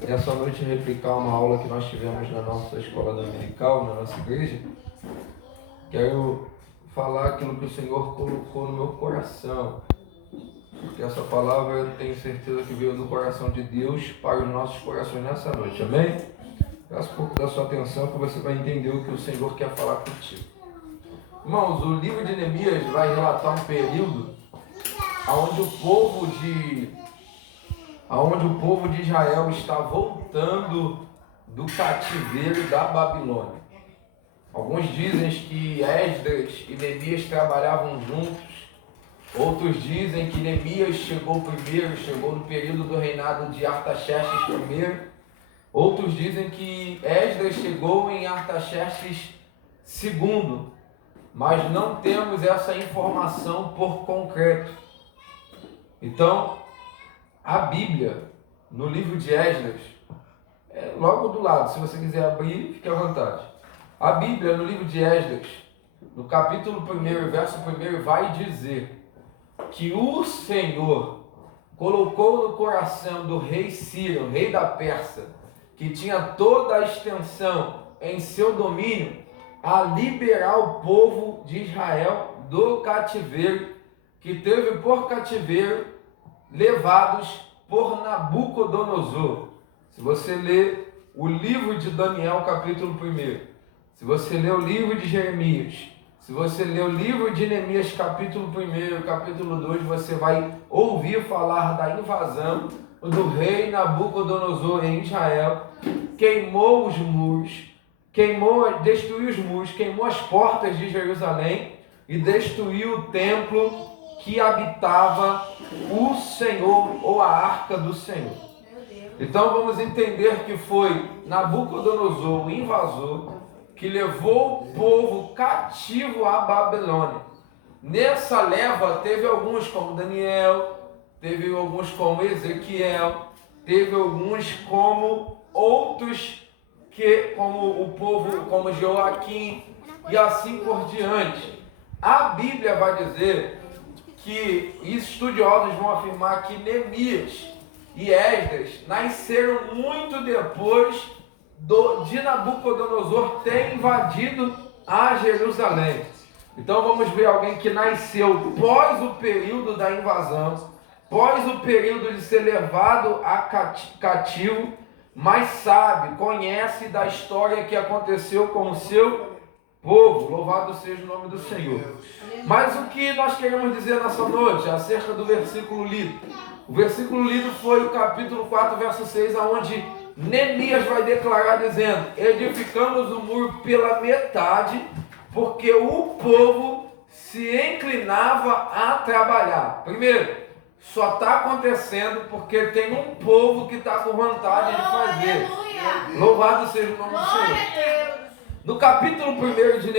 nessa noite replicar uma aula que nós tivemos na nossa escola dominical, na nossa igreja. Quero falar aquilo que o Senhor colocou no meu coração, porque essa palavra eu tenho certeza que veio do coração de Deus para os nossos corações nessa noite, amém? Peço um pouco da sua atenção que você vai entender o que o Senhor quer falar contigo. Irmãos, o livro de Neemias vai relatar um período onde o povo de Israel está voltando do cativeiro da Babilônia. Alguns dizem que Esdras e Neemias trabalhavam juntos. Outros dizem que Neemias chegou primeiro, chegou no período do reinado de Artaxerxes I. Outros dizem que Esdras chegou em Artaxerxes II. Mas não temos essa informação por concreto. Então, a Bíblia, no livro de Esdras, é logo do lado, se você quiser abrir, fique à vontade. A Bíblia, no livro de Esdras, no capítulo 1, verso 1, vai dizer que o Senhor colocou no coração do rei Ciro, rei da Pérsia, que tinha toda a extensão em seu domínio, a liberar o povo de Israel do cativeiro, que teve por cativeiro levados por Nabucodonosor. Se você ler o livro de Daniel, capítulo 1, se você ler o livro de Jeremias, se você ler o livro de Neemias, capítulo 1, capítulo 2, você vai ouvir falar da invasão do rei Nabucodonosor em Israel, queimou os muros, destruiu os muros, queimou as portas de Jerusalém e destruiu o templo que habitava o Senhor, ou a arca do Senhor. Então vamos entender que foi Nabucodonosor, o invasor, que levou o povo cativo à Babilônia. Nessa leva teve alguns como Daniel, teve alguns como Ezequiel, teve alguns como outros como o povo, como Joaquim, e assim por diante. A Bíblia vai dizer que estudiosos vão afirmar que Neemias e Esdras nasceram muito depois de Nabucodonosor ter invadido a Jerusalém. Então vamos ver alguém que nasceu pós o período da invasão, pós o período de ser levado a cativo, mas sabe, conhece da história que aconteceu com o seu povo. Louvado seja o nome do Senhor. Mas o que nós queremos dizer nessa noite acerca do versículo lido? O versículo lido foi o capítulo 4, verso 6, onde Neemias vai declarar dizendo: edificamos o muro pela metade, porque o povo se inclinava a trabalhar. Primeiro, só está acontecendo porque tem um povo que está com vontade de fazer. Louvado seja o nome do Senhor. No capítulo 1 de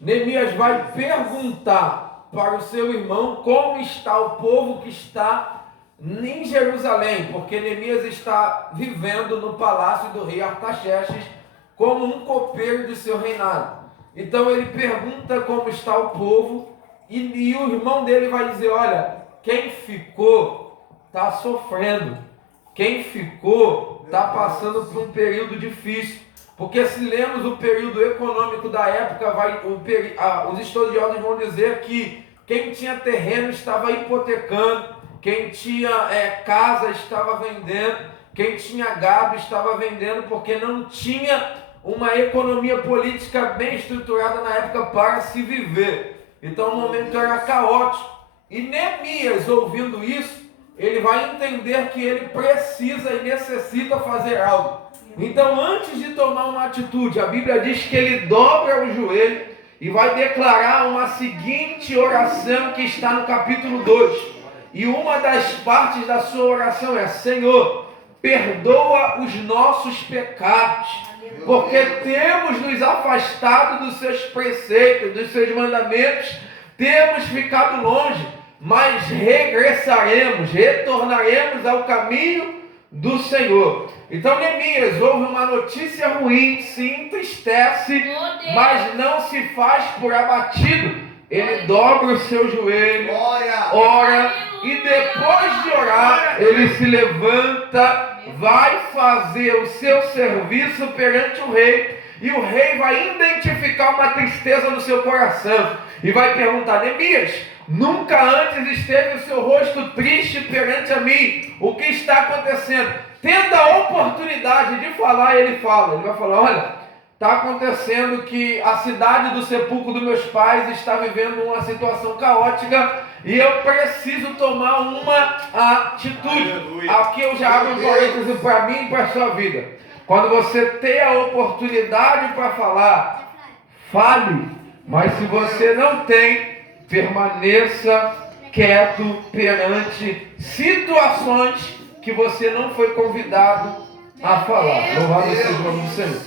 Neemias vai perguntar para o seu irmão como está o povo que está em Jerusalém, porque Neemias está vivendo no palácio do rei Artaxerxes como um copeiro de seu reinado. Então ele pergunta como está o povo e o irmão dele vai dizer: olha, quem ficou está sofrendo, quem ficou está passando por um período difícil. Porque se lemos o período econômico da época, os estudiosos vão dizer que quem tinha terreno estava hipotecando, quem tinha casa estava vendendo, quem tinha gado estava vendendo, porque não tinha uma economia política bem estruturada na época para se viver. Então o momento era caótico. E Neemias, ouvindo isso, ele vai entender que ele precisa e necessita fazer algo. Então, antes de tomar uma atitude, a Bíblia diz que ele dobra o joelho e vai declarar uma seguinte oração que está no capítulo 2. E uma das partes da sua oração é: Senhor, perdoa os nossos pecados, porque temos nos afastado dos seus preceitos, dos seus mandamentos, temos ficado longe, mas retornaremos ao caminho do Senhor. Então Neemias ouve uma notícia ruim, se entristece, mas não se faz por abatido. Ele dobra o seu joelho, ora, e depois de orar, ele se levanta vai fazer o seu serviço perante o rei, e o rei vai identificar uma tristeza no seu coração e vai perguntar: Neemias, nunca antes esteve o seu rosto triste perante a mim, o que está acontecendo? Tendo a oportunidade de falar, ele fala, ele vai falar: olha, está acontecendo que a cidade do sepulcro dos meus pais está vivendo uma situação caótica e eu preciso tomar uma atitude. Aleluia. Aqui eu já abro um parêntese para mim e para a sua vida. Quando você tem a oportunidade para falar, fale. Mas se você não tem, permaneça quieto perante situações que você não foi convidado a falar. Louvado seja o nome do Senhor.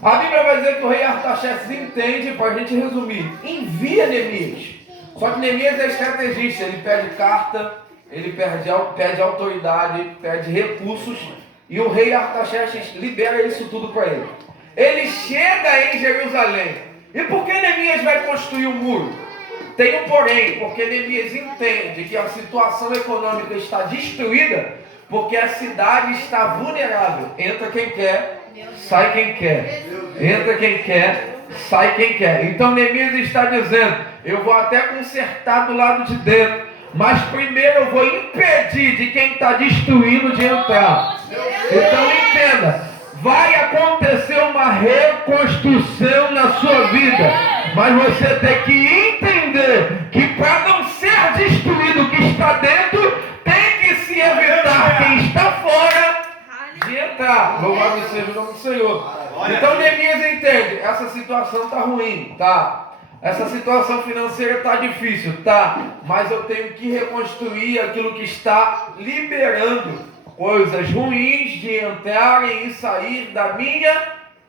A Bíblia vai dizer que o rei Artaxerxes entende, para a gente resumir, envia Neemias. Só que Neemias é estrategista, ele pede carta, ele pede autoridade, pede recursos, e o rei Artaxerxes libera isso tudo para ele. Ele chega em Jerusalém. E por que Neemias vai construir um muro? Tem um porém, porque Neemias entende que a situação econômica está destruída, porque a cidade está vulnerável. Entra quem quer, sai quem quer. Entra quem quer, sai quem quer. Então Neemias está dizendo: eu vou até consertar do lado de dentro, mas primeiro eu vou impedir de quem está destruindo de entrar. Então entenda, vai acontecer uma reconstrução na sua vida, mas você tem que entender que para não ser destruído o que está dentro, tem que se evitar quem está fora de entrar. Louvado seja o nome do Senhor. Então Neemias entende, essa situação está ruim, tá? Essa situação financeira está difícil, tá? Mas eu tenho que reconstruir aquilo que está liberando coisas ruins de entrarem e sair da minha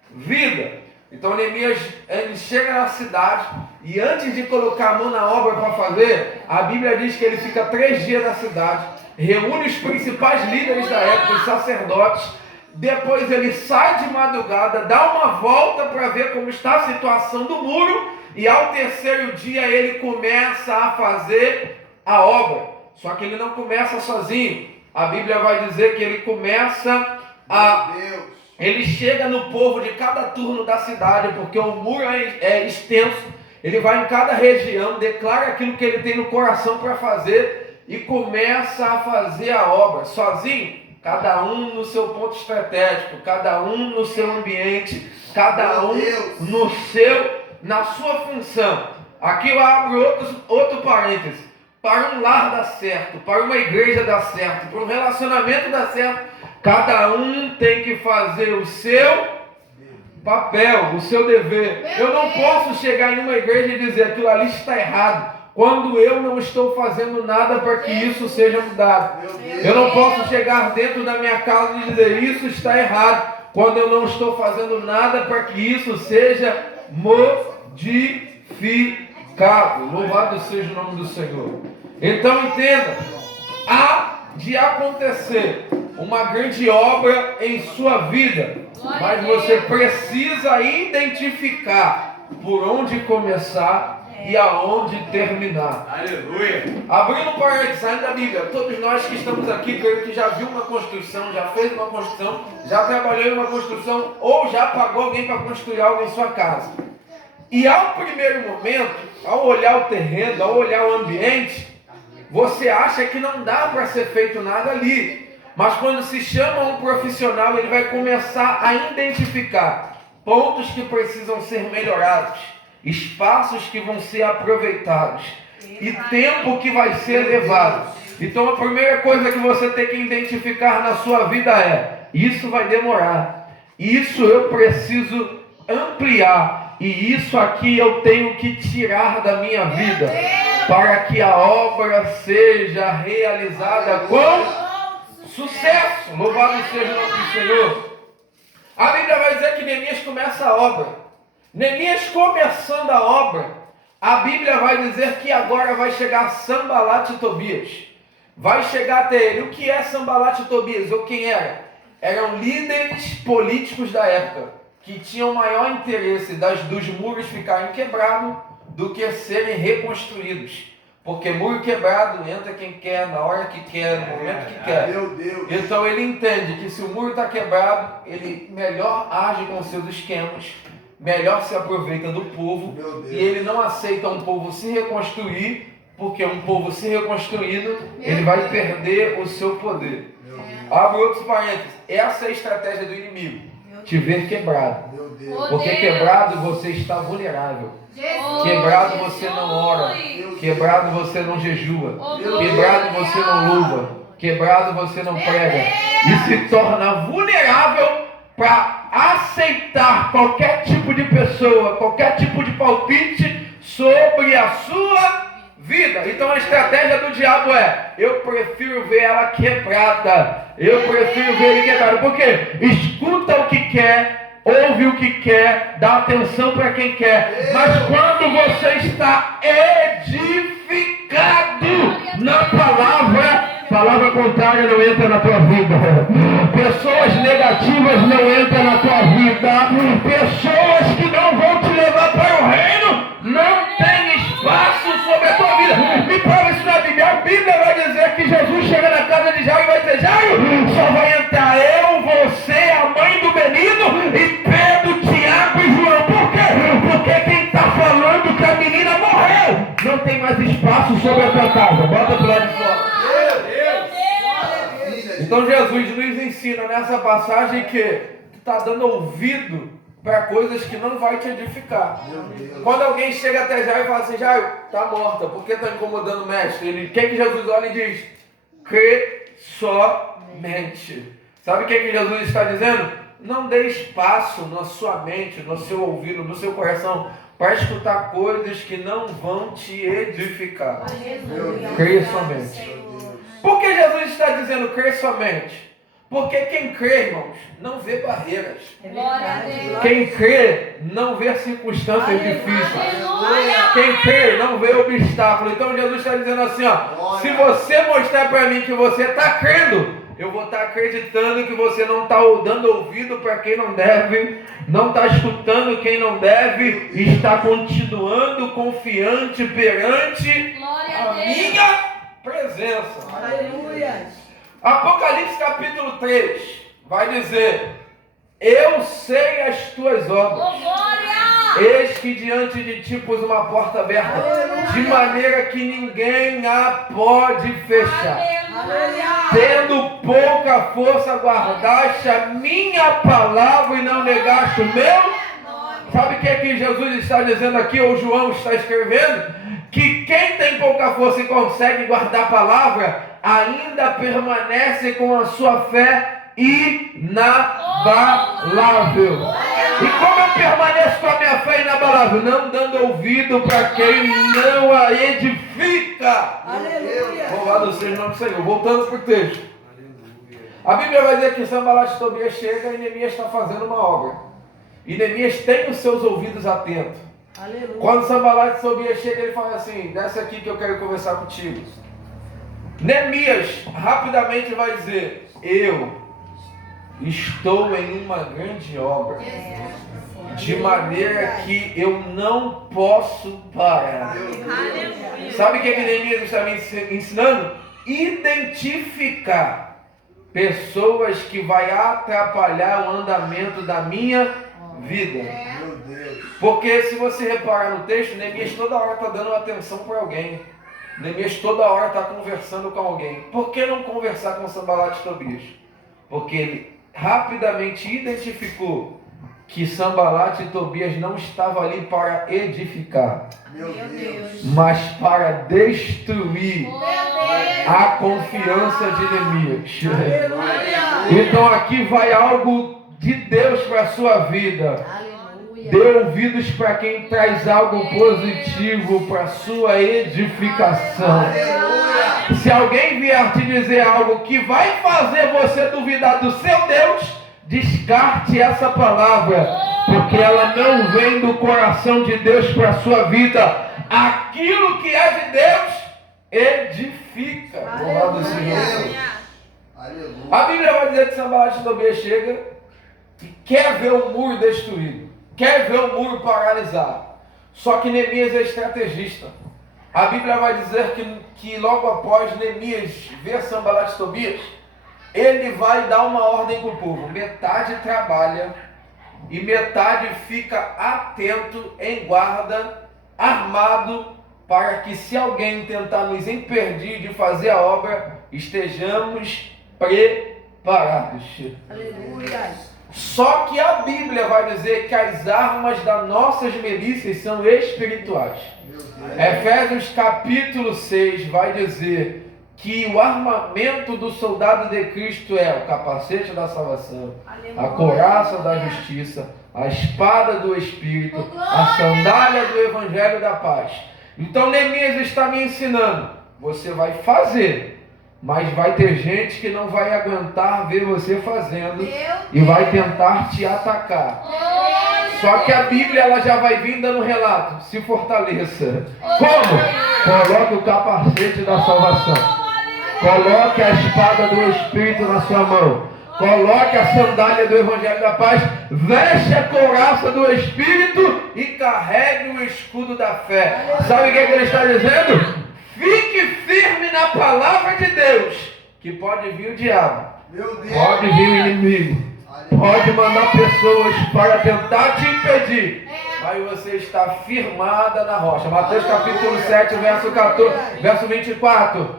vida. Então Neemias, ele chega na cidade e antes de colocar a mão na obra para fazer, a Bíblia diz que ele fica 3 dias na cidade, reúne os principais líderes da época, os sacerdotes. Depois ele sai de madrugada, dá uma volta para ver como está a situação do muro, e ao 3º dia ele começa a fazer a obra. Só que ele não começa sozinho. A Bíblia vai dizer que ele começa a... Ele chega no povo de cada turno da cidade, porque o muro é extenso. Ele vai em cada região, declara aquilo que ele tem no coração para fazer e começa a fazer a obra sozinho. Cada um no seu ponto estratégico, cada um no seu ambiente, cada um na sua função. Aqui eu abro outro parêntese. Para um lar dar certo, para uma igreja dar certo, para um relacionamento dar certo, cada um tem que fazer o seu papel, o seu dever. Eu não posso chegar em uma igreja e dizer: aquilo ali está errado, quando eu não estou fazendo nada para que isso seja mudado. Eu não posso chegar dentro da minha casa e dizer: isso está errado, quando eu não estou fazendo nada para que isso seja modificado. Louvado seja o nome do Senhor. Então entenda, há de acontecer uma grande obra em sua vida, mas você precisa identificar por onde começar e aonde terminar. Aleluia! Abrindo parênteses, saindo da Bíblia, todos nós que estamos aqui, creio que já viu uma construção, já fez uma construção, já trabalhou em uma construção ou já pagou alguém para construir algo em sua casa. E ao primeiro momento, ao olhar o terreno, ao olhar o ambiente, você acha que não dá para ser feito nada ali. Mas quando se chama um profissional, ele vai começar a identificar pontos que precisam ser melhorados, espaços que vão ser aproveitados e tempo que vai ser levado. Então a primeira coisa que você tem que identificar na sua vida é: isso vai demorar, isso eu preciso ampliar, e isso aqui eu tenho que tirar da minha vida para que a obra seja realizada com sucesso. Louvado seja o nome do Senhor. A Bíblia vai dizer que Neemias começa a obra. Neemias começando a obra, a Bíblia vai dizer que agora vai chegar Sanbalat e Tobias. Vai chegar até ele. O que é Sanbalat e Tobias? Ou quem era? Eram líderes políticos da época, que tinham maior interesse dos muros ficarem quebrados do que serem reconstruídos. Porque muro quebrado entra quem quer, na hora que quer, no momento que quer. Meu Deus. Então ele entende que se o muro está quebrado, ele melhor age com seus esquemas, melhor se aproveita do povo, e ele não aceita um povo se reconstruir, porque um povo se reconstruindo, ele vai perder o seu poder. Abre outros parênteses. Essa é a estratégia do inimigo. Te ver quebrado. Meu Deus. Porque quebrado você está vulnerável. Quebrado você não ora. Quebrado você não jejua. Quebrado você não louva. Quebrado você não prega. E se torna vulnerável para aceitar qualquer tipo de pessoa, qualquer tipo de palpite sobre a sua vida. Então a estratégia do diabo é: eu prefiro ver ela quebrada. Eu prefiro ver ele quebrado. Por quê? Escuta o que quer, ouve o que quer, dá atenção para quem quer. Mas quando você está edificado na palavra contrária não entra na tua vida. Pessoas negativas não entram na tua vida. Pessoas que não vão te levar para o reino não tem espaço sobre a tua vida. Me prova isso na Bíblia. A Bíblia vai dizer que Jesus chega na casa de Jairo e vai dizer: Jairo, só vai entrar eu, você, a mãe do menino e Pedro, Tiago e João. Por quê? Porque quem está falando que a menina morreu não tem mais espaço sobre a tua casa. Bota pro lado de fora. Então Jesus nos ensina nessa passagem que tu está dando ouvido para coisas que não vai te edificar. Quando alguém chega até Jairo e fala assim: Jairo, está morta, por que está incomodando o mestre? Ele, quem que Jesus olha e diz? Crê somente. Sabe o que Jesus está dizendo? Não dê espaço na sua mente, no seu ouvido, no seu coração, para escutar coisas que não vão te edificar. Crê somente. Por que Jesus está dizendo crê somente? Porque quem crê, irmãos, não vê barreiras. Quem crê não vê circunstâncias difíceis. Quem crê não vê obstáculo. Então Jesus está dizendo assim, ó: se você mostrar para mim que você está crendo, eu vou estar acreditando que você não está dando ouvido para quem não deve, não está escutando quem não deve, e está continuando confiante perante a minha presença. Aleluia. Apocalipse capítulo 3 vai dizer: eu sei as tuas obras. Eis que diante de ti pus uma porta aberta, de maneira que ninguém a pode fechar. Tendo pouca força, guardaste a minha palavra e não negaste o meu. Sabe o que Jesus está dizendo aqui, ou João está escrevendo? Que quem tem pouca força e consegue guardar a palavra, ainda permanece com a sua fé inabalável. E como eu permaneço com a minha fé inabalável? Não dando ouvido para quem não a edifica. Aleluia. Louvado seja o nome do Senhor. Voltando para o texto. A Bíblia vai dizer que Sanbalat e Tobias chega e Neemias está fazendo uma obra. E Neemias tem os seus ouvidos atentos. Aleluia. Quando Sanbalat e Tobias chega, ele fala assim: desce aqui que eu quero conversar contigo. Neemias rapidamente vai dizer: eu estou em uma grande obra, de maneira que eu não posso parar. Sabe o que Neemias está me ensinando? Identificar pessoas que vai atrapalhar o andamento da minha vida. Porque se você reparar no texto, Neemias toda hora está dando atenção para alguém. Neemias toda hora está conversando com alguém. Por que não conversar com Sanbalat e Tobias? Porque ele rapidamente identificou que Sanbalat e Tobias não estavam ali para edificar, mas para destruir a confiança de Neemias. Então aqui vai algo de Deus para a sua vida. Dê ouvidos para quem traz algo positivo para a sua edificação. Se alguém vier te dizer algo que vai fazer você duvidar do seu Deus, descarte essa palavra, porque ela não vem do coração de Deus para a sua vida. Aquilo que é de Deus edifica. Louvado seja Deus. A Bíblia vai dizer que Sanbalat e Tobias chega e quer ver o muro destruído, quer ver o muro paralisado. Só que Neemias é estrategista. A Bíblia vai dizer que logo após Neemias ver Sanbalat e Tobias, ele vai dar uma ordem para o povo. Metade trabalha e metade fica atento, em guarda, armado, para que se alguém tentar nos impedir de fazer a obra, estejamos preparados. Aleluia. Só que a Bíblia vai dizer que as armas das nossas milícias são espirituais. Efésios capítulo 6 vai dizer que o armamento do soldado de Cristo é o capacete da salvação, a couraça da justiça, a espada do Espírito, a sandália do Evangelho da paz. Então Neemias está me ensinando, você vai fazer, mas vai ter gente que não vai aguentar ver você fazendo e vai tentar te atacar. Só que a Bíblia ela já vai vir dando relato. Se fortaleça. Como? Coloque o capacete da salvação. Coloque a espada do Espírito na sua mão. Coloque a sandália do Evangelho da Paz. Veste a couraça do Espírito e carregue o escudo da fé. Sabe o que ele está dizendo? Fique firme na palavra de Deus, que pode vir o diabo, pode vir o inimigo, pode mandar pessoas para tentar te impedir, mas você está firmada na rocha. Mateus capítulo 7, verso 24.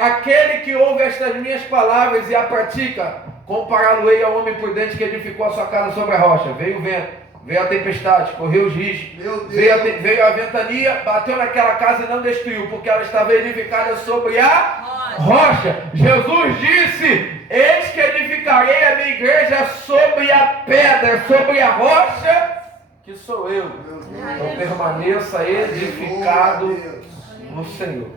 Aquele que ouve estas minhas palavras e a pratica, compará-lo-ei ao homem prudente que edificou a sua casa sobre a rocha. Veio o vento, veio a tempestade, correu os rios, veio a ventania, bateu naquela casa e não destruiu, porque ela estava edificada sobre a rocha. Jesus disse: eis que edificarei a minha igreja sobre a pedra, sobre a rocha, que sou eu. Então permaneça edificado no Senhor.